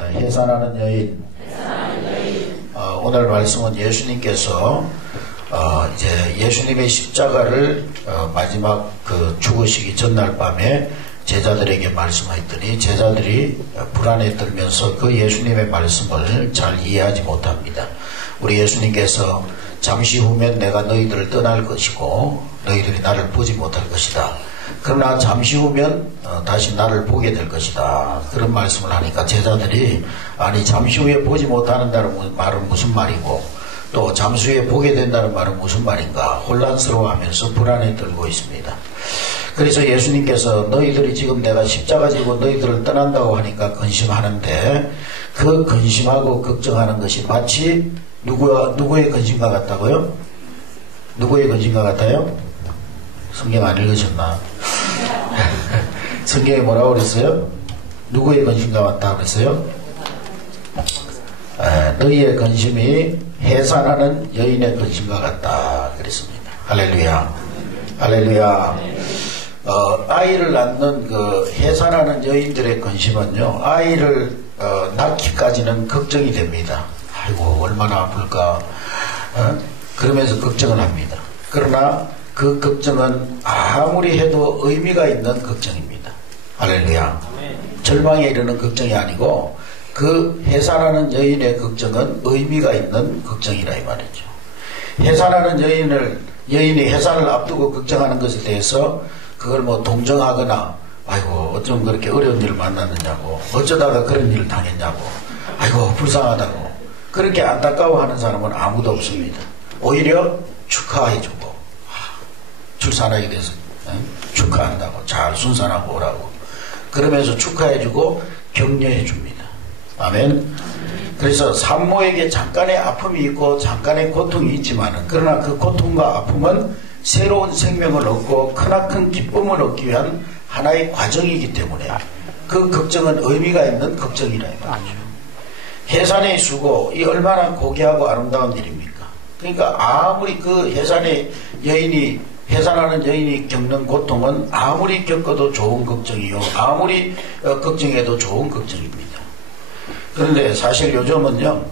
해산하는 여인. 오늘 말씀은 예수님께서 이제 예수님의 십자가를 마지막 그 죽으시기 전날 밤에 제자들에게 말씀하였더니 제자들이 불안에 떨면서 그 예수님의 말씀을 잘 이해하지 못합니다. 우리 예수님께서 잠시 후면 내가 너희들을 떠날 것이고 너희들이 나를 보지 못할 것이다. 그러나 잠시 후면 다시 나를 보게 될 것이다. 그런 말씀을 하니까 제자들이 아니 잠시 후에 보지 못한다는 말은 무슨 말이고 또 잠시 후에 보게 된다는 말은 무슨 말인가 혼란스러워하면서 불안에 떨고 있습니다. 그래서 예수님께서 너희들이 지금 내가 십자가 지고 너희들을 떠난다고 하니까 근심하는데 그 근심하고 걱정하는 것이 마치 누구의 근심과 같다고요? 누구의 근심과 같아요? 성경 안 읽으셨나? 성경에 뭐라고 그랬어요? 누구의 근심과 같다 그랬어요? 너희의 근심이 해산하는 여인의 근심과 같다 그랬습니다. 할렐루야. 할렐루야. 아이를 낳는 그 해산하는 여인들의 근심은요, 아이를 낳기까지는 걱정이 됩니다. 아이고 얼마나 아플까 그러면서 걱정을 합니다. 그러나 그 걱정은 아무리 해도 의미가 있는 걱정입니다. 할렐루야. 절망에 이르는 걱정이 아니고 그 해산하는 여인의 걱정은 의미가 있는 걱정이라 이 말이죠. 해산하는 여인이 해산을 앞두고 걱정하는 것에 대해서 그걸 뭐 동정하거나 아이고 어쩜 그렇게 어려운 일을 만났느냐고 어쩌다가 그런 일을 당했냐고 아이고 불쌍하다고 그렇게 안타까워하는 사람은 아무도 없습니다. 오히려 축하해주고 출산하게 돼서 축하한다고 잘 순산하고 오라고 그러면서 축하해주고 격려해줍니다. 아멘. 그래서 산모에게 잠깐의 아픔이 있고 잠깐의 고통이 있지만은 그러나 그 고통과 아픔은 새로운 생명을 얻고 크나큰 기쁨을 얻기 위한 하나의 과정이기 때문에 그 걱정은 의미가 있는 걱정이라 말이죠. 해산의 수고 이 얼마나 고귀하고 아름다운 일입니까? 그러니까 아무리 그 해산하는 여인이 겪는 고통은 아무리 겪어도 좋은 걱정이요 아무리 걱정해도 좋은 걱정입니다. 그런데 사실 요즘은요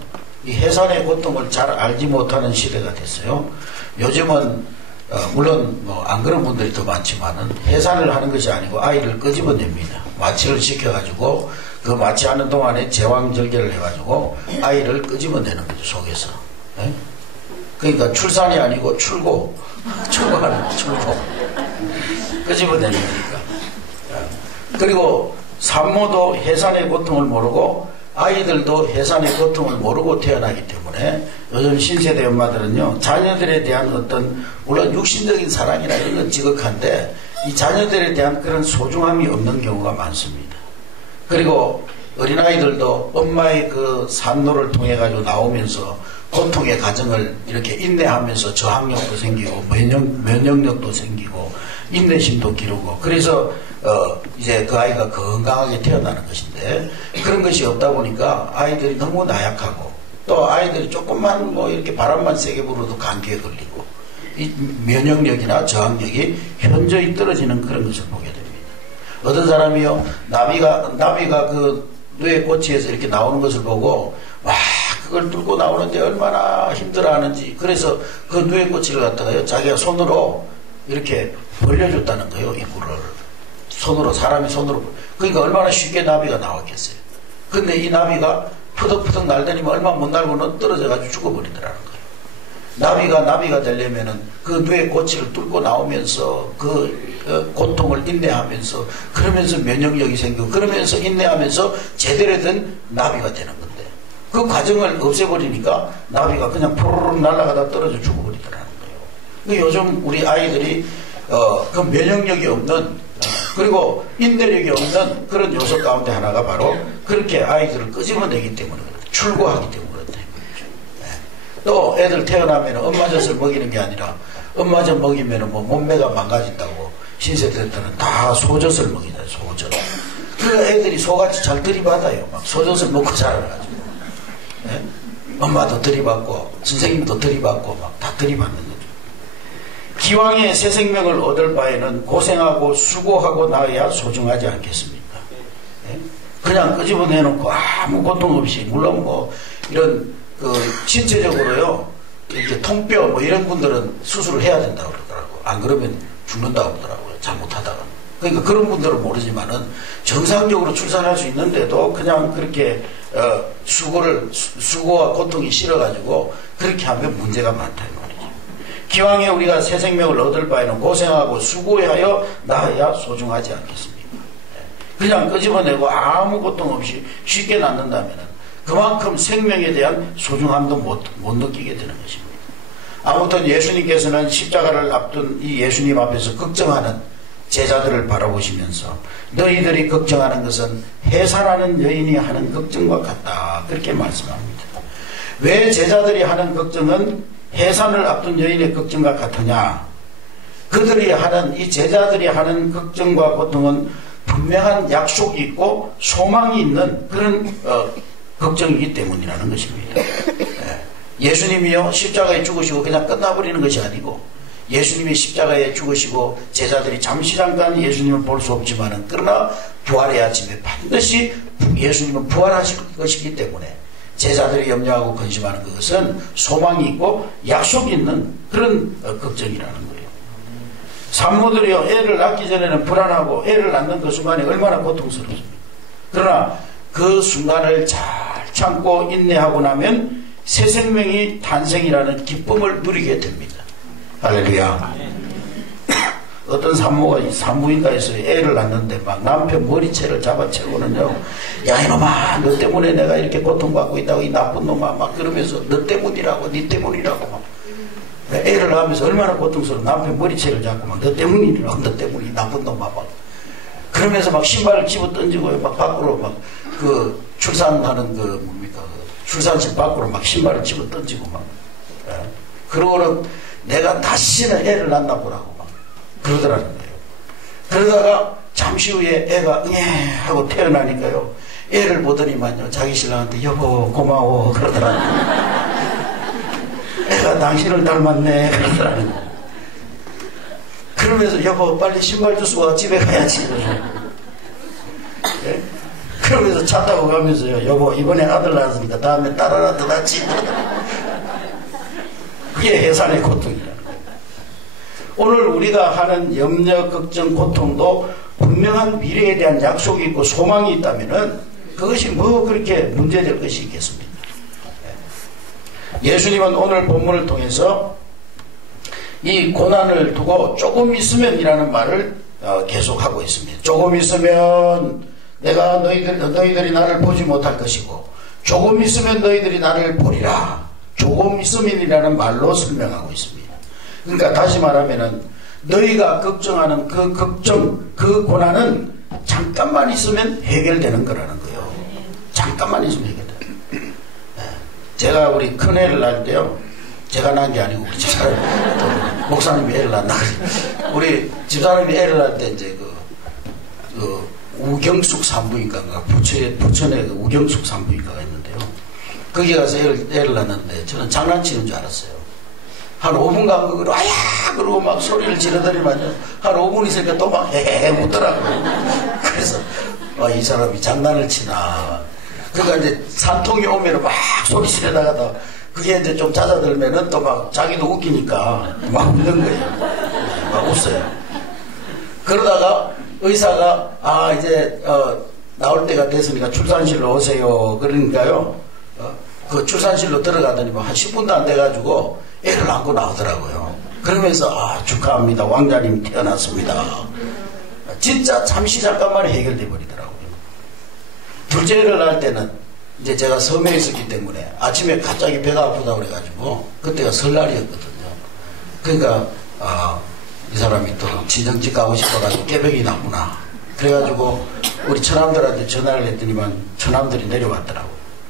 이 해산의 고통을 잘 알지 못하는 시대가 됐어요. 요즘은 물론 뭐 안 그런 분들이 더 많지만은 해산을 하는 것이 아니고 아이를 끄집어냅니다. 마취를 시켜가지고 그 마취하는 동안에 제왕절개를 해가지고 아이를 끄집어내는 거죠. 속에서. 네? 그러니까 출산이 아니고 출고하는 거죠. 출고 끄집어내는 거니까. 그리고 산모도 해산의 고통을 모르고 아이들도 해산의 고통을 모르고 태어나기 때문에 요즘 신세대 엄마들은요 자녀들에 대한 어떤 물론 육신적인 사랑이나 이런 건 지극한데 이 자녀들에 대한 그런 소중함이 없는 경우가 많습니다. 그리고 어린아이들도 엄마의 그 산노를 통해 가지고 나오면서 고통의 과정을 이렇게 인내하면서 저항력도 생기고 면역력도 생기고 인내심도 기르고 그래서 이제 그 아이가 건강하게 태어나는 것인데 그런 것이 없다 보니까 아이들이 너무 나약하고 또 아이들이 조금만 뭐 이렇게 바람만 세게 불어도 감기에 걸리고 이 면역력이나 저항력이 현저히 떨어지는 그런 것을 보게 됩니다. 어떤 사람이요 나비가 그 뇌 꼬치에서 이렇게 나오는 것을 보고 와 그걸 뚫고 나오는데 얼마나 힘들어하는지 그래서 그 뇌 꼬치를 갖다가요 자기가 손으로 이렇게 벌려줬다는 거예요. 이불을 사람이 손으로 그러니까 얼마나 쉽게 나비가 나왔겠어요. 근데 이 나비가 푸덕푸덕 날더니만 얼마 못 날고는 떨어져가지고 죽어버리더라는 거예요. 나비가 되려면은 그 뇌 꼬치를 뚫고 나오면서 그 고통을 인내하면서 그러면서 면역력이 생기고 그러면서 인내하면서 제대로 된 나비가 되는 건데 그 과정을 없애버리니까 나비가 그냥 포로로 날아가다 떨어져 죽어버리더라는 거예요. 요즘 우리 아이들이 그 면역력이 없는 그리고 인내력이 없는 그런 요소 가운데 하나가 바로 그렇게 아이들을 끄집어내기 때문에 출고하기 때문에 그렇다. 또 애들 태어나면 엄마 젖을 먹이는 게 아니라 엄마 젖 먹이면 뭐 몸매가 망가진다고 신세대들은 다 소젖을 먹이잖아요. 소젖. 그 애들이 소같이 잘 들이받아요. 막 소젖을 먹고 자라가지고. 네? 엄마도 들이받고 선생님도 들이받고 막 다 들이받는 거죠. 기왕에 새 생명을 얻을 바에는 고생하고 수고하고 나야 소중하지 않겠습니까? 네? 그냥 끄집어내놓고 아무 고통 없이, 물론 뭐 이런 그 신체적으로요 이렇게 통뼈 뭐 이런 분들은 수술을 해야 된다고 그러더라고. 안 그러면 죽는다고 그러더라고요, 잘못하다가. 그러니까 그런 분들은 모르지만은 정상적으로 출산할 수 있는데도 그냥 그렇게 수고와 고통이 싫어가지고 그렇게 하면 문제가 많다 이 말이죠. 기왕에 우리가 새 생명을 얻을 바에는 고생하고 수고하여 낳아야 소중하지 않겠습니까? 그냥 끄집어내고 아무 고통 없이 쉽게 낳는다면은 그만큼 생명에 대한 소중함도 못 느끼게 되는 것입니다. 아무튼 예수님께서는 십자가를 앞둔 이 예수님 앞에서 걱정하는 제자들을 바라보시면서 너희들이 걱정하는 것은 해산하는 여인이 하는 걱정과 같다, 그렇게 말씀합니다. 왜 제자들이 하는 걱정은 해산을 앞둔 여인의 걱정과 같으냐? 이 제자들이 하는 걱정과 고통은 분명한 약속이 있고 소망이 있는 그런 걱정이기 때문이라는 것입니다. 예수님이요 십자가에 죽으시고 그냥 끝나버리는 것이 아니고, 예수님이 십자가에 죽으시고 제자들이 잠시 잠깐 예수님을 볼 수 없지만은 그러나 부활의 아침에 반드시 예수님은 부활하실 것이기 때문에 제자들이 염려하고 근심하는 그것은 소망이 있고 약속이 있는 그런 걱정이라는 거예요. 산모들이요 애를 낳기 전에는 불안하고 애를 낳는 그 순간이 얼마나 고통스럽습니까? 그러나 그 순간을 잘 참고 인내하고 나면 새 생명이 탄생이라는 기쁨을 누리게 됩니다. 할렐루야. 어떤 산모가 산부인과에서 애를 낳는데 막 남편 머리채를 잡아채고는요, 야 이놈아 너 때문에 내가 이렇게 고통받고 있다고, 이 나쁜 놈아, 막 그러면서 너 때문이라고, 네 때문이라고 막 애를 낳으면서 얼마나 고통스러워. 남편 머리채를 잡고 막 너 때문이라고, 너 때문이 나쁜 놈아 막 그러면서 막 신발을 집어 던지고요, 막 밖으로 막 그 출산하는 그 뭡니까 그 출산실 밖으로 막 신발을 집어 던지고 막 그러고는 내가 다시는 애를 낳나 보라고 막 그러더라는 거예요. 그러다가 잠시 후에 애가 응애 하고 태어나니까요, 애를 보더니만요 자기 신랑한테 여보 고마워 그러더라는 거예요. 애가 당신을 닮았네 그러더라는 거예요. 그러면서 여보 빨리 신발 주스고 와, 집에 가야지. 네? 그러면서 차 타고 가면서요, 여보 이번에 아들 낳았으니까 다음에 딸 하나 더 낳지. 그게 해산의 고통이라는 거예요. 오늘 우리가 하는 염려, 걱정, 고통도 분명한 미래에 대한 약속이 있고 소망이 있다면은 그것이 뭐 그렇게 문제될 것이 있겠습니까? 예수님은 오늘 본문을 통해서 이 고난을 두고 조금 있으면이라는 말을 계속하고 있습니다. 조금 있으면 내가 너희들이 나를 보지 못할 것이고 조금 있으면 너희들이 나를 보리라. 조금 있으면이라는 말로 설명하고 있습니다. 그러니까 다시 말하면은 너희가 걱정하는 그 걱정, 그 고난은 잠깐만 있으면 해결되는 거라는 거예요. 잠깐만 있으면 해결돼요. 제가 우리 큰애를 낳을 때요, 제가 낳은 게 아니고 우리 집사람이 목사님이 애를 낳나, 우리 집사람이 애를 낳을 때 이제 그 우경숙 산부인과가 부천에 그 우경숙 산부인과가 있는데요, 거기 가서 애를 낳는데 저는 장난치는 줄 알았어요. 한 5분간 그걸 아야 그러고 막 소리를 지르더니만요, 한 5분 있으니까 또 막 헤헤 웃더라고요. 그래서 이 사람이 장난을 치나. 그러니까 이제 산통이 오면 막 소리 지르다가도 그게 이제 좀 잦아들면은 또 막 자기도 웃기니까 막 웃는 거예요. 막 웃어요. 그러다가 의사가 이제 나올 때가 됐으니까 출산실로 오세요 그러니까요, 그 출산실로 들어가더니 한 10분도 안 돼가지고 애를 안고 나오더라고요. 그러면서 축하합니다, 왕자님 태어났습니다. 진짜 잠시 잠깐만에 해결돼 버리더라고요. 둘째 애를 낳을 때는 이제 제가 섬에 있었기 때문에 아침에 갑자기 배가 아프다고 그래가지고, 그때가 설날이었거든요. 그러니까 이 사람이 또 친정집 가고 싶어가지고 깨벽이 났구나. 그래가지고 우리 처남들한테 전화를 했더니만 처남들이 내려왔더라고.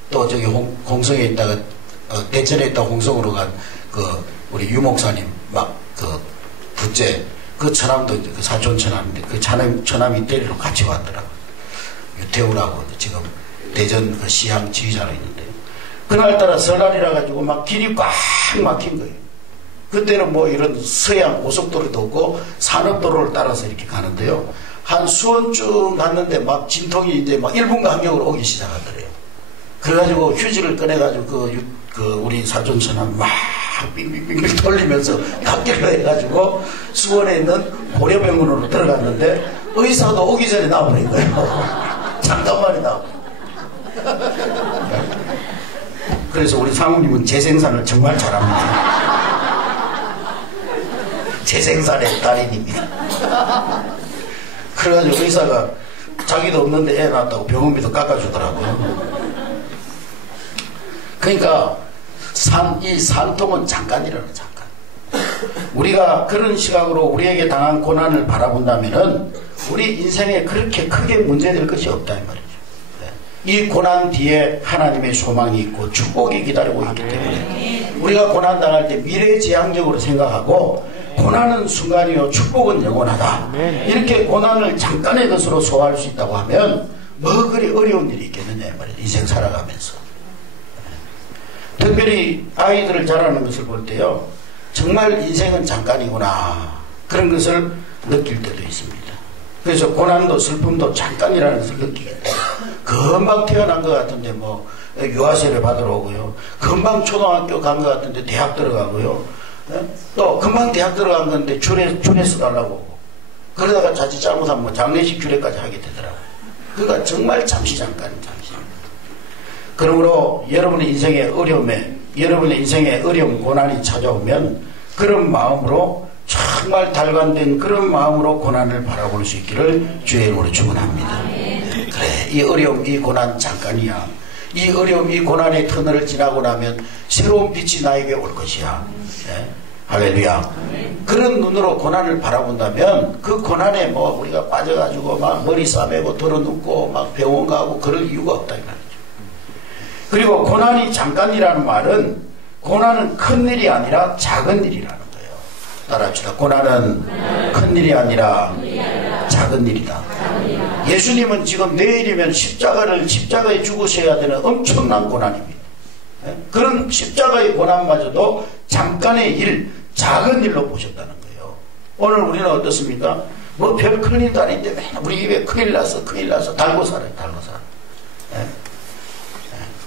또 저기 홍성에 있다가 대천에 있다가 홍성으로 간 우리 유목사님 둘째 그 처남도 그 사촌 처남인데 그 처남이 데리러 같이 왔더라고. 유태우라고 지금 대전 그 시향 지휘자로 있는데요. 그날따라 설날이라 가지고 막 길이 꽉 막힌 거예요. 그때는 뭐 이런 서해안 고속도로도 없고 산업도로를 따라서 이렇게 가는데요, 한 수원 쭉 갔는데 막 진통이 이제 막 1분 간격으로 오기 시작하더래요. 그래가지고 휴지를 꺼내가지고 우리 사촌처럼 막 빙빙빙빙 돌리면서 닦기로 해가지고 수원에 있는 고려병원으로 들어갔는데 의사도 오기 전에 나와버린 거예요. 잠깐만에 나와버린 그래서 우리 사모님은 재생산을 정말 잘합니다. 재생산의 달인입니다. 그래가지고 의사가 자기도 없는데 애 낳았다고 병원비도 깎아주더라고요. 그러니까 이 산통은 잠깐이라는 잠깐. 우리가 그런 시각으로 우리에게 당한 고난을 바라본다면은 우리 인생에 그렇게 크게 문제될 것이 없다 이 말이죠. 이 고난 뒤에 하나님의 소망이 있고 축복이 기다리고 있기 때문에 우리가 고난 당할 때 미래지향적으로 생각하고 고난은 순간이요 축복은 영원하다. 이렇게 고난을 잠깐의 것으로 소화할 수 있다고 하면 뭐 그리 어려운 일이 있겠느냐 말이에요. 인생 살아가면서. 특별히 아이들을 자라는 것을 볼 때요 정말 인생은 잠깐이구나 그런 것을 느낄 때도 있습니다. 그래서 고난도 슬픔도 잠깐이라는 것을 느끼게 돼요. 금방 태어난 것 같은데 뭐 유아세를 받으러 오고요. 금방 초등학교 간 것 같은데 대학 들어가고요. 또 금방 대학 들어간 건데 주례 써달라고 오고 그러다가 자칫 잘못하면 뭐 장례식 주례까지 하게 되더라고요. 그러니까 정말 잠시 잠깐입니다. 그러므로 여러분의 인생의 어려움 고난이 찾아오면 그런 마음으로 정말 달관된 그런 마음으로 고난을 바라볼 수 있기를 주의 이름으로 축원합니다. 그래 이 어려움 이 고난 잠깐이야. 이 어려움 이 고난의 터널을 지나고 나면 새로운 빛이 나에게 올 것이야. 네? 할렐루야. 그런 눈으로 고난을 바라본다면 그 고난에 뭐 우리가 빠져가지고 막 머리 싸매고 덜어눕고 막 병원 가고 그럴 이유가 없다 이 말이죠. 그리고 고난이 잠깐이라는 말은 고난은 큰 일이 아니라 작은 일이라는 거예요. 따라합시다. 고난은 큰 일이 아니라 작은 일이다. 예수님은 지금 내일이면 십자가에 죽으셔야 되는 엄청난 고난입니다. 그런 십자가의 고난마저도 잠깐의 일, 작은 일로 보셨다는 거예요. 오늘 우리는 어떻습니까? 뭐 별 큰일도 아닌데 맨날 우리 입에 큰일 났어 달고 살아요.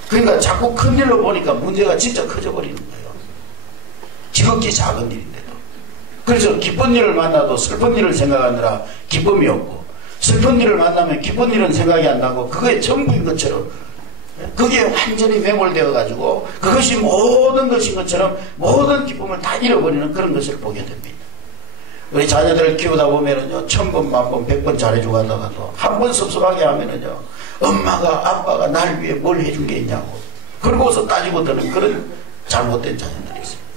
그러니까 자꾸 큰일로 보니까 문제가 진짜 커져버리는 거예요. 지극히 작은 일인데도. 그래서 기쁜 일을 만나도 슬픈 일을 생각하느라 기쁨이 없고 슬픈 일을 만나면 기쁜 일은 생각이 안 나고 그게 전부인 것처럼 그게 완전히 매몰되어 가지고 그것이 모든 것인 것처럼 모든 기쁨을 다 잃어버리는 그런 것을 보게 됩니다. 우리 자녀들을 키우다 보면은요 1000번, 10,000번, 100번 잘해주고 하다가도 한 번 섭섭하게 하면은요 엄마가 아빠가 날 위해 뭘 해준 게 있냐고 그러고서 따지고 드는 그런 잘못된 자녀들이 있습니다.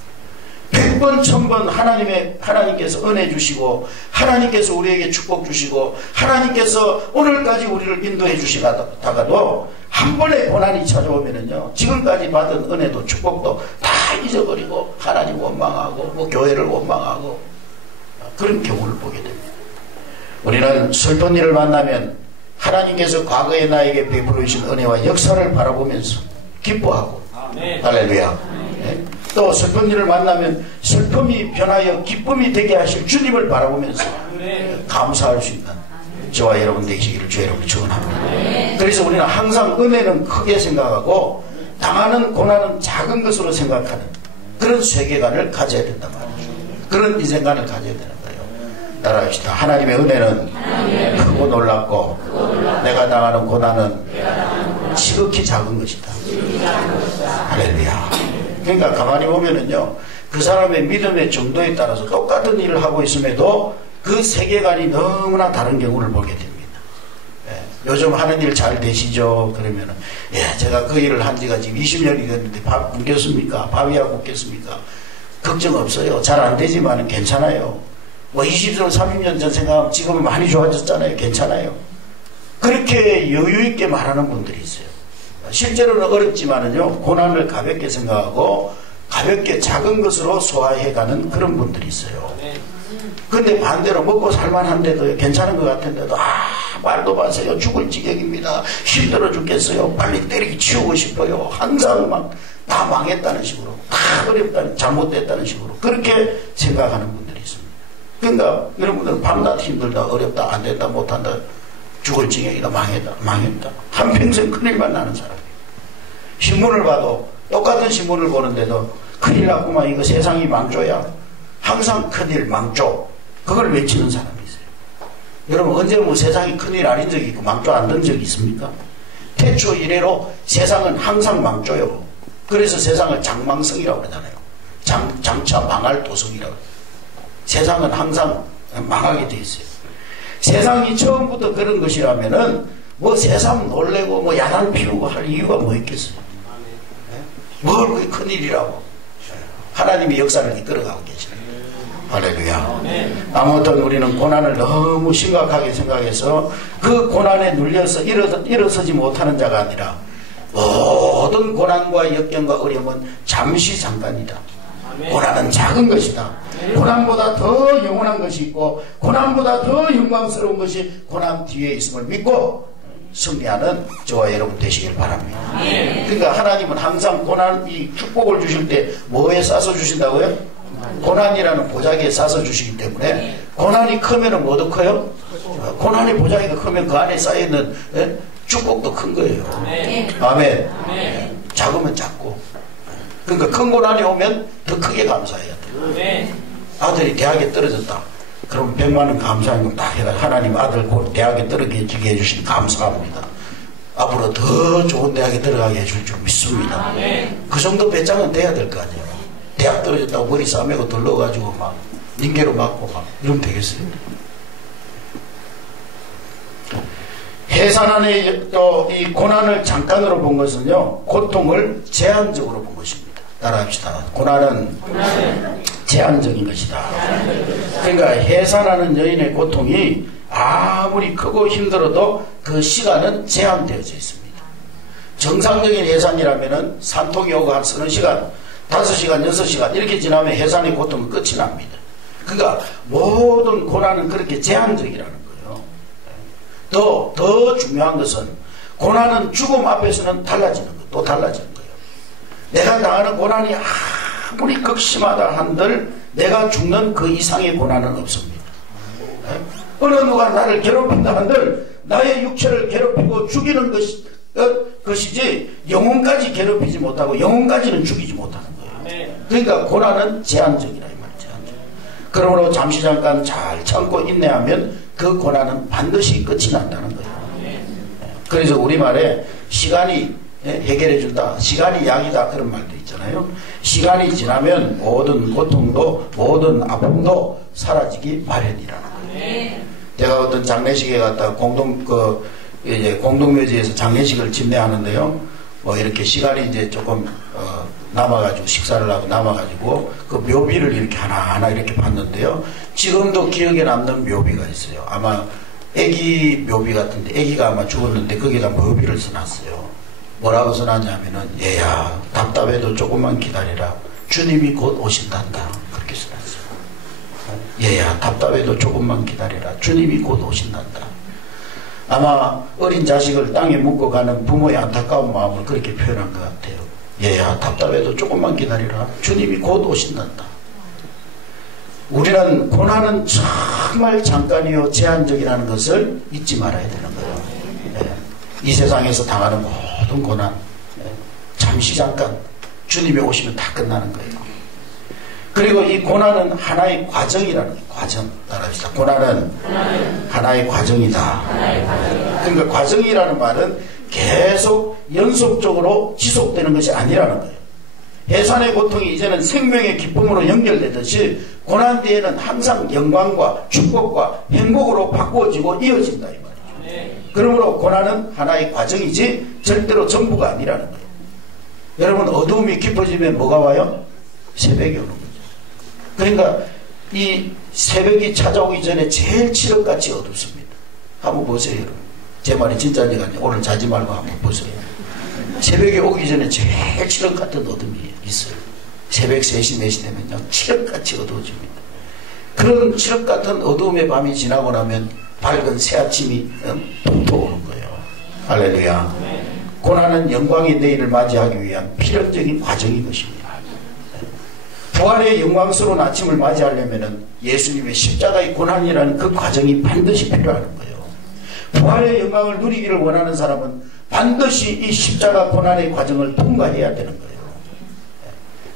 100번, 1000번 하나님께서 은혜 주시고 하나님께서 우리에게 축복 주시고 하나님께서 오늘까지 우리를 인도해 주시다가도 한 번의 고난이 찾아오면은요 지금까지 받은 은혜도 축복도 다 잊어버리고 하나님 원망하고 뭐 교회를 원망하고 그런 경우를 보게 됩니다. 우리는 슬픈 일을 만나면 하나님께서 과거에 나에게 베풀어 주신 은혜와 역사를 바라보면서 기뻐하고 할렐루야. 네? 또 슬픈 일을 만나면 슬픔이 변하여 기쁨이 되게 하실 주님을 바라보면서 감사할 수 있는 저와 여러분 되시기를 주의 이름으로 축원합니다. 그래서 우리는 항상 은혜는 크게 생각하고 당하는 고난은 작은 것으로 생각하는 그런 세계관을 가져야 된단 말이죠. 그런 인생관을 가져야 되는 거예요. 따라합시다. 하나님의 은혜는 크고 놀랍고 내가 당하는 고난은 지극히 작은 것이다. 할렐루야. 그러니까 가만히 보면은요 그 사람의 믿음의 정도에 따라서 똑같은 일을 하고 있음에도 그 세계관이 너무나 다른 경우를 보게 됩니다. 요즘 하는 일 잘 되시죠? 그러면은 제가 그 일을 한 지가 지금 20년이 됐는데 밥 굶겠습니까? 밥이야 굶겠습니까? 걱정 없어요. 잘 안 되지만은 괜찮아요. 뭐 20년, 30년 전 생각하면 지금은 많이 좋아졌잖아요. 괜찮아요. 그렇게 여유있게 말하는 분들이 있어요. 실제로는 어렵지만은요, 고난을 가볍게 생각하고 가볍게 작은 것으로 소화해가는 그런 분들이 있어요. 근데 반대로 먹고 살만한데도 괜찮은 것 같은데도 말도 마세요. 죽을 지경입니다. 힘들어 죽겠어요. 빨리 때리기 치우고 싶어요. 항상 막 다 망했다는 식으로 다 어렵다는 잘못됐다는 식으로 그렇게 생각하는 분들이 있습니다. 그러니까 여러분들은 밤낮 힘들다, 어렵다, 안 된다, 못한다, 죽을 지경이다, 망했다. 한평생 큰일만 나는 사람이에요. 신문을 봐도 똑같은 신문을 보는데도 큰일 났구만, 이거 세상이 망조야. 항상 큰일, 망조. 그걸 외치는 사람이 있어요. 여러분 언제 뭐 세상이 큰일 아닌 적이 있고 망조 안 된 적이 있습니까? 태초 이래로 세상은 항상 망조요. 그래서 세상을 장망성이라고 그러잖아요. 장차 망할 도성이라고. 세상은 항상 망하게 돼 있어요. 세상이 처음부터 그런 것이라면은 뭐 세상 놀래고 뭐 야단 피우고 할 이유가 뭐 있겠어요? 뭘 그게 큰일이라고. 하나님이 역사를 이끌어가고 계시네요. 할렐루야. 아무튼 우리는 고난을 너무 심각하게 생각해서 그 고난에 눌려서 일어서지 못하는 자가 아니라 모든 고난과 역경과 어려움은 잠시 잠깐이다. 고난은 작은 것이다. 고난보다 더 영원한 것이 있고 고난보다 더 영광스러운 것이 고난 뒤에 있음을 믿고 승리하는 저와 여러분 되시길 바랍니다. 그러니까 하나님은 항상 고난, 이 축복을 주실 때 뭐에 싸서 주신다고요? 고난이라는 보자기에 싸서 주시기 때문에 고난이 크면 뭐도 커요? 고난의 보자기가 크면 그 안에 쌓여있는 축복도 큰 거예요. 아멘. 작으면 작고. 그러니까 큰 고난이 오면 더 크게 감사해야 돼요. 아들이 대학에 떨어졌다. 그럼 100만 원 감사하는 딱 해라. 하나님 아들 대학에 떨어지게 해주시니 감사합니다. 앞으로 더 좋은 대학에 들어가게 해줄 줄 믿습니다. 그 정도 배짱은 돼야 될 거 아니에요. 대학 떨어졌다고 머리 싸매고 들러가지고 막 닌게로 맞고 막 이러면 되겠어요. 해산 안에 또 이 고난을 잠깐으로 본 것은요, 고통을 제한적으로 본 것입니다. 따라합시다. 고난은 제한적인 것이다. 그러니까 해산하는 여인의 고통이 아무리 크고 힘들어도 그 시간은 제한되어져 있습니다. 정상적인 해산이라면은 산통이 오고 한 서너 시간, 5시간, 6시간 이렇게 지나면 해산의 고통은 끝이 납니다. 그러니까 모든 고난은 그렇게 제한적이라는 거예요. 더 중요한 것은 고난은 죽음 앞에서는 달라지는 거예요. 또 달라지는 거예요. 내가 당하는 고난이 아무리 극심하다 한들 내가 죽는 그 이상의 고난은 없습니다. 어느 누가 나를 괴롭힌다 한들 나의 육체를 괴롭히고 죽이는 것이지 영혼까지 괴롭히지 못하고 영혼까지는 죽이지 못하는 거예요. 그러니까 고난은 제한적이라 이 말이죠. 그러므로 잠시 잠깐 잘 참고 인내하면 그 고난은 반드시 끝이 난다는 거예요. 그래서 우리말에 시간이 해결해 준다, 시간이 약이다, 그런 말도 있잖아요. 시간이 지나면 모든 고통도 모든 아픔도 사라지기 마련이라는 거예요. 제가 어떤 장례식에 갔다 공동묘지에서 장례식을 집례하는데요, 뭐 이렇게 시간이 이제 조금 남아가지고 식사를 하고 남아가지고 그 묘비를 이렇게 하나하나 이렇게 봤는데요, 지금도 기억에 남는 묘비가 있어요. 아마 애기 묘비 같은데, 애기가 아마 죽었는데 거기다 묘비를 써놨어요. 뭐라고 써놨냐면은, 얘야 답답해도 조금만 기다리라, 주님이 곧 오신단다, 그렇게 써놨어요. 얘야 답답해도 조금만 기다리라, 주님이 곧 오신단다. 아마 어린 자식을 땅에 묻고가는 부모의 안타까운 마음을 그렇게 표현한 것 같아요. 얘야 답답해도 조금만 기다리라, 주님이 곧 오신단다. 우리는 고난은 정말 잠깐이요 제한적이라는 것을 잊지 말아야 되는 거예요. 이 세상에서 당하는 모든 고난, 잠시 잠깐, 주님이 오시면 다 끝나는 거예요. 그리고 이 고난은 하나의 과정이라는 거예요. 과정. 따라합시다. 고난은 하나의 과정이다. 그러니까 과정이라는 말은 계속 연속적으로 지속되는 것이 아니라는 거예요. 해산의 고통이 이제는 생명의 기쁨으로 연결되듯이 고난 뒤에는 항상 영광과 축복과 행복으로 바꾸어지고 이어진다 이 말이죠. 그러므로 고난은 하나의 과정이지 절대로 전부가 아니라는 거예요. 여러분, 어두움이 깊어지면 뭐가 와요? 새벽이 오는 거죠. 그러니까 이 새벽이 찾아오기 전에 제일 칠흑같이 어둡습니다. 한번 보세요, 여러분. 제 말이 진짜인지 아닌지 오늘 자지 말고 한번 보세요. 새벽이 오기 전에 제일 칠흑 같은 어둠이 있어요. 새벽 3시, 4시 되면요, 칠흑같이 어두워집니다. 그런 칠흑 같은 어두움의 밤이 지나고 나면 밝은 새 아침이 돋아오는 거예요. 할렐루야. 고난은 영광의 내일을 맞이하기 위한 필연적인 과정인 것입니다. 부활의 영광스러운 아침을 맞이하려면 예수님의 십자가의 고난이라는 그 과정이 반드시 필요한 거예요. 부활의 영광을 누리기를 원하는 사람은 반드시 이 십자가 고난의 과정을 통과해야 되는 거예요.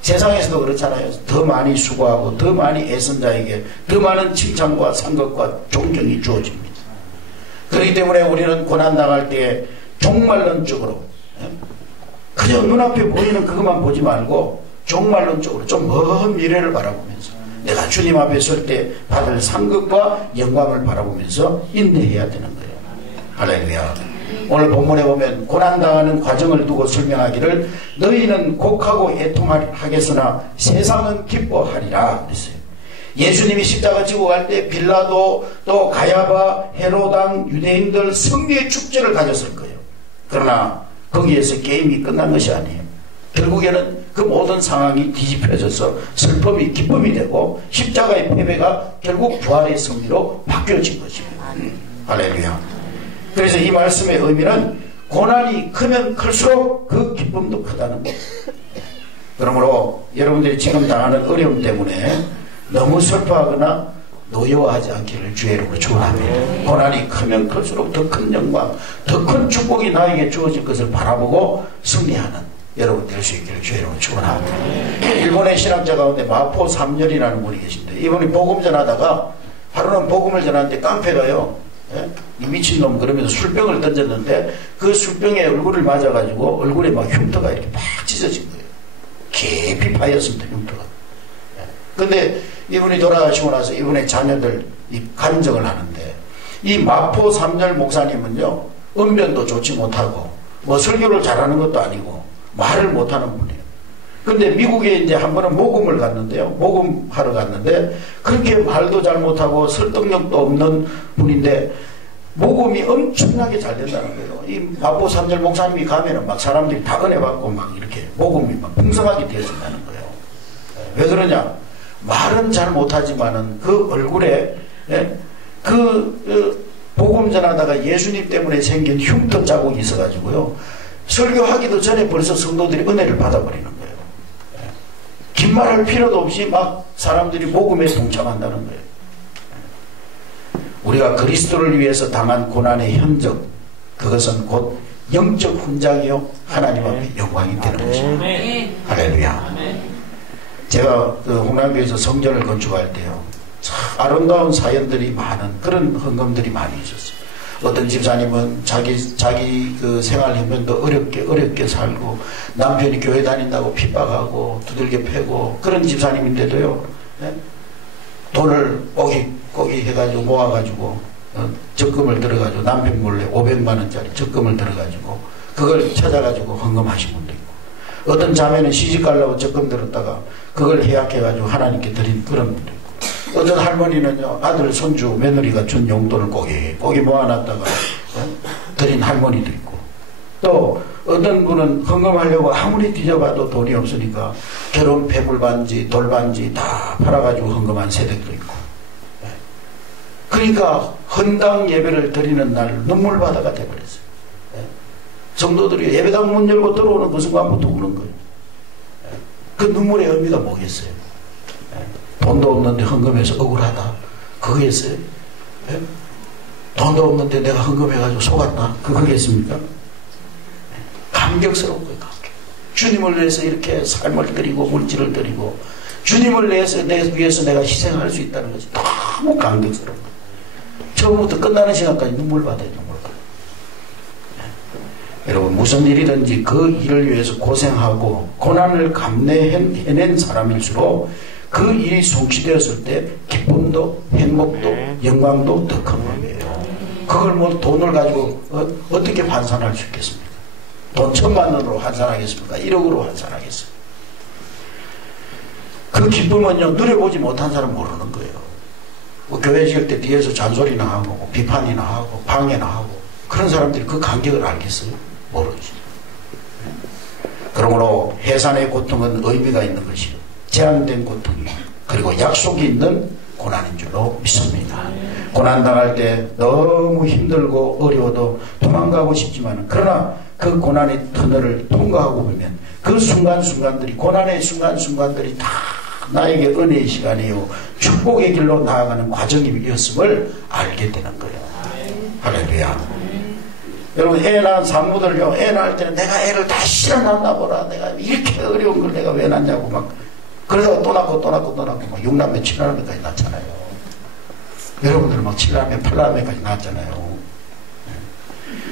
세상에서도 그렇잖아요. 더 많이 수고하고 더 많이 애쓴 자에게 더 많은 칭찬과 상급과 존경이 주어집니다. 그렇기 때문에 우리는 고난당할 때 종말론적으로 그저 눈앞에 보이는 그것만 보지 말고 종말론적으로 좀 먼 미래를 바라보면서 내가 주님 앞에 설 때 받을 상급과 영광을 바라보면서 인내해야 되는 거예요. 할렐루야. 오늘 본문에 보면 고난당하는 과정을 두고 설명하기를 너희는 곡하고 애통하겠으나 세상은 기뻐하리라 그랬어요. 예수님이 십자가 지고 갈 때 빌라도 또 가야바 헤로당 유대인들 승리의 축제를 가졌을 거예요. 그러나 거기에서 게임이 끝난 것이 아니에요. 결국에는 그 모든 상황이 뒤집혀져서 슬픔이 기쁨이 되고 십자가의 패배가 결국 부활의 승리로 바뀌어진 것입니다. 할렐루야. 그래서 이 말씀의 의미는 고난이 크면 클수록 그 기쁨도 크다는 거예요. 그러므로 여러분들이 지금 당하는 어려움 때문에 너무 슬퍼하거나 노여워하지 않기를 주의 이름으로 축원합니다. 고난이 크면 클수록 더 큰 영광, 더 큰 축복이 나에게 주어질 것을 바라보고 승리하는 여러분 될 수 있기를 주의 이름으로 축원합니다. 일본의 신학자 가운데 마포 삼열이라는 분이 계신데 이분이 복음 전하다가 하루는 복음을 전하는데 깡패가요. 이 미친놈 그러면서 술병을 던졌는데 그 술병에 얼굴을 맞아가지고 얼굴에 막 흉터가 이렇게 막 찢어진 거예요. 깊이 파였습니다. 흉터가. 근데 이분이 돌아가시고 나서 이분의 자녀들 이 간증을 하는데 이 마포 삼열 목사님은요 언변도 좋지 못하고 뭐 설교를 잘하는 것도 아니고 말을 못하는 분이에요. 근데 미국에 이제 한 번은 모금을 갔는데요. 모금하러 갔는데 그렇게 말도 잘 못하고 설득력도 없는 분인데 모금이 엄청나게 잘 된다는 거예요. 이 마포 삼열 목사님이 가면은 막 사람들이 다 은혜 받고 막 이렇게 모금이 막 풍성하게 되어진다는 거예요. 왜 그러냐? 말은 잘 못하지만은 그 얼굴에 복음 전하다가 예수님 때문에 생긴 흉터 자국이 있어가지고요. 설교하기도 전에 벌써 성도들이 은혜를 받아버리는 거예요. 긴 말할 필요도 없이 막 사람들이 복음에 동참한다는 거예요. 우리가 그리스도를 위해서 당한 고난의 현적, 그것은 곧 영적 훈장이요 하나님 앞에 영광이 되는 것입니다. 할렐루야. 제가 그 홍남교에서 성전을 건축할 때요 참 아름다운 사연들이 많은 그런 헌금들이 많이 있었어요. 어떤 집사님은 자기 그 생활 형편도 어렵게 살고 남편이 교회 다닌다고 핍박하고 두들겨 패고 그런 집사님인데도요 돈을 꼬기 해가지고 모아가지고 적금을 들어가지고 남편 몰래 500만 원짜리 적금을 들어가지고 그걸 찾아가지고 헌금하신 분도 있고 어떤 자매는 시집 가려고 적금 들었다가 그걸 해약해가지고 하나님께 드린 그런 분도 있고 어떤 할머니는요 아들 손주 며느리가 준 용돈을 꼬기 모아놨다가 드린 할머니도 있고 또 어떤 분은 헌금하려고 아무리 뒤져봐도 돈이 없으니까 결혼 폐물반지 돌반지 다 팔아가지고 헌금한 세대도 있고 그러니까 헌당 예배를 드리는 날 눈물바다가 돼버렸어요. 성도들이 예배당 문 열고 들어오는 그 순간부터 우는 거예요. 그 눈물의 의미가 뭐겠어요? 돈도 없는데 헌금해서 억울하다. 그거겠어요? 돈도 없는데 내가 헌금해가지고 속았다. 그거겠습니까? 감격스러운 거예요. 감격. 주님을 위해서 이렇게 삶을 드리고 물질을 드리고 주님을 위해서 내가 희생할 수 있다는 것이 너무 감격스러운 거예요. 처음부터 끝나는 시간까지 눈물 받아요. 눈물 받아요. 여러분 무슨 일이든지 그 일을 위해서 고생하고 고난을 감내해낸 사람일수록 그 일이 성취되었을 때 기쁨도 행복도 영광도 더 큰 거예요. 그걸 뭐 돈을 가지고 어떻게 환산할 수 있겠습니까? 돈 1000만 원으로 환산하겠습니까? 1억으로 환산하겠어요? 그 기쁨은요 누려보지 못한 사람 모르는 거예요. 뭐 교회 지을 때 뒤에서 잔소리나 하고 뭐 비판이나 하고 방해나 하고 그런 사람들이 그 간격을 알겠어요? 모르지. 그러므로 해산의 고통은 의미가 있는 것이요 제한된 고통이요 그리고 약속이 있는 고난인 줄로 믿습니다. 고난당할 때 너무 힘들고 어려워도 도망가고 싶지만 그러나 그 고난의 터널을 통과하고 보면 그 순간순간들이 고난의 순간순간들이 다 나에게 은혜의 시간이요 축복의 길로 나아가는 과정이었음을 알게 되는 거예요. 할렐루야. 여러분, 애 낳은 산모들요, 애 낳을 때는 내가 애를 다 실어 낳나 보라, 내가 이렇게 어려운 걸 내가 왜 낳냐고 막 그러다가 또 낳고 막 6남매 7남매까지 낳잖아요. 여러분들 막 7남매 8남매까지 낳았잖아요.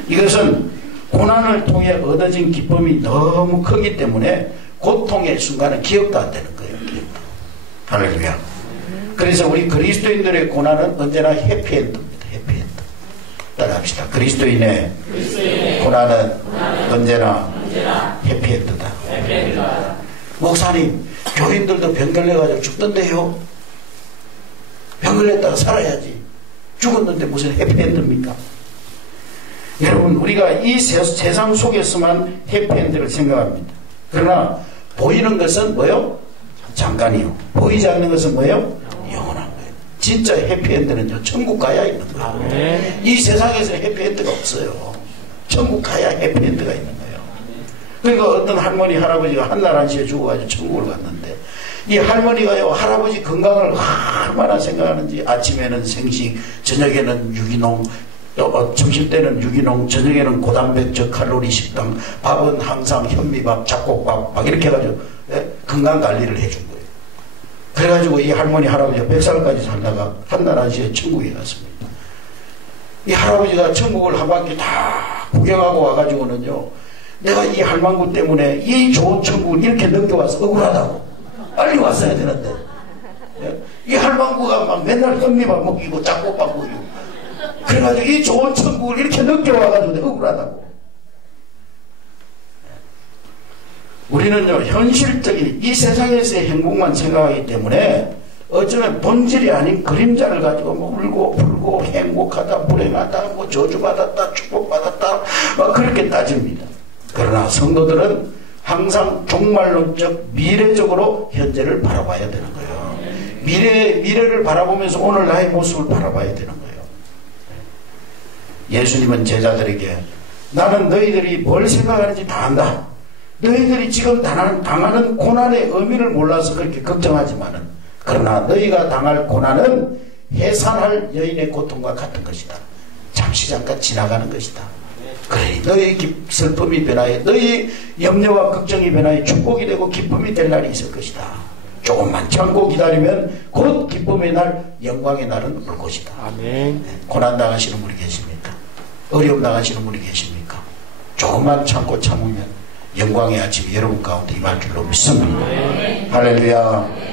이것은 고난을 통해 얻어진 기쁨이 너무 크기 때문에 고통의 순간은 기억도 안 되는 거예요. 기억도. 할렐루야. 그래서 우리 그리스도인들의 고난은 언제나 해피엔드입니다. 해피엔드. 따라합시다. 그리스도인의 고난은 언제나 해피엔드다. 목사님, 교인들도 병 걸려가지고 죽던데요. 병 걸렸다가 살아야지. 죽었는데 무슨 해피엔드입니까? 여러분, 우리가 이 세상 속에서만 해피엔드를 생각합니다. 그러나 보이는 것은 뭐요? 잠깐이요. 보이지 않는 것은 뭐요? 영원한 거예요. 진짜 해피엔드는요, 천국 가야 있는 거예요. 네. 이 세상에서 해피엔드가 없어요. 천국 가야 해피엔드가 있는 거예요. 그러니까 어떤 할머니 할아버지가 한날 한시에 죽어가지고 천국을 갔는데, 이 할머니가요, 할아버지 건강을 얼마나 생각하는지, 아침에는 생식, 저녁에는 유기농, 또 점심때는 유기농, 저녁에는 고단백 저칼로리 식당, 밥은 항상 현미밥, 잡곡밥 막 이렇게 해가지고 건강관리를 해준 거예요. 그래가지고 이 할머니 할아버지가 100살까지 살다가 한날 한시에 천국에 갔습니다. 이 할아버지가 천국을 한 바퀴 다 구경하고 와가지고는요, 내가 이 할망구 때문에 이 좋은 천국을 이렇게 늦게 와서 억울하다고. 빨리 왔어야 되는데, 이 할망구가 막 맨날 현미밥 먹이고 잡곡밥 먹이고, 그래가지고 이 좋은 천국을 이렇게 늦게 와가지고 억울하다고. 우리는요, 현실적인 이 세상에서의 행복만 생각하기 때문에 어쩌면 본질이 아닌 그림자를 가지고 뭐 울고 불고 행복하다 불행하다 뭐 저주받았다 축복받았다 막 그렇게 따집니다. 그러나 성도들은 항상 종말론적 미래적으로 현재를 바라봐야 되는 거예요. 미래를 바라보면서 오늘 나의 모습을 바라봐야 되는 거예요. 예수님은 제자들에게 나는 너희들이 뭘 생각하는지 다 안다. 너희들이 지금 당하는 고난의 의미를 몰라서 그렇게 걱정하지만은, 그러나 너희가 당할 고난은 해산할 여인의 고통과 같은 것이다. 잠시 잠깐 지나가는 것이다. 그래, 너희 슬픔이 변하여 너희 염려와 걱정이 변하여 축복이 되고 기쁨이 될 날이 있을 것이다. 조금만 참고 기다리면 곧 기쁨의 날, 영광의 날은 올 것이다. 아멘. 고난 당하시는 분이 계십니까? 어려움 당하시는 분이 계십니까? 조금만 참고 참으면 영광의 아침이 여러분 가운데 임할 줄로 믿습니다. 할렐루야.